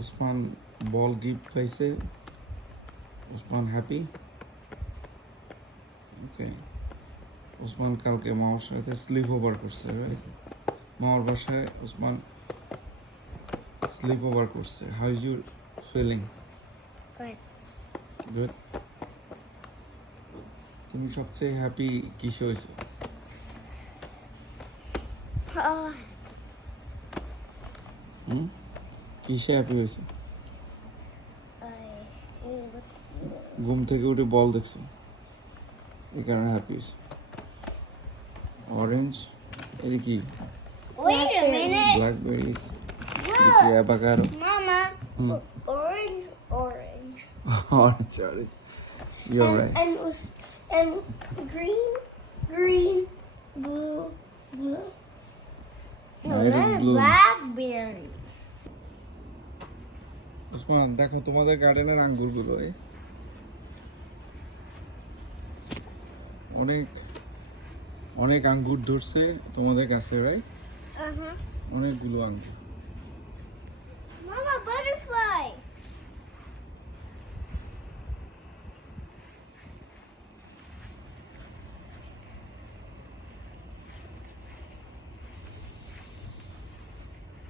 উসমান বল gift পাইছে। Usman happy. ওকে, উসমান কালকে মামার সাথে স্লিপ ওভার করছে, রাইট? মামার বাসায় উসমান স্লিপ ওভার করছে। How is your feeling? Good. তুমি সবচেয়ে হ্যাপি কিসে হয়েছো? কিসে হ্যাপি হয়েছে? ঘুম থেকে উঠে বল দেখছি, এই কারণে হ্যাপি হয়েছে। অরেঞ্জ, এটা কি? Wait a minute. ব্ল্যাকবেরিজ, Look. Avocado. Mama. Orange. Orange, orange. You're right. And green, blue. No, Red and that's blue. blackberries. Usman দেখো তোমাদের গার্ডেনের আঙ্গুরগুলো, অনেক অনেক আঙ্গুর ধরছে তোমাদের গাছে, রাইট? অনেকগুলো আঙ্গুর। Mama, butterfly.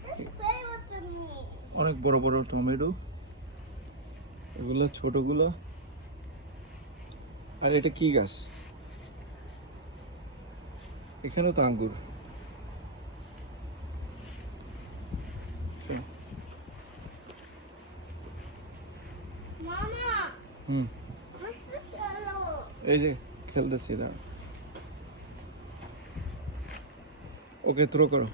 Let's play with the meat. অনেক বড় বড় টমেটো, এগুলো ছোটগুলো। আর এটা কি গাছ? এখানেও তো আঙ্গুর। Mama. Hmm, Where's the yellow? এই যে খেলতেছি, দাঁড়া। ওকে, থ্রো করো।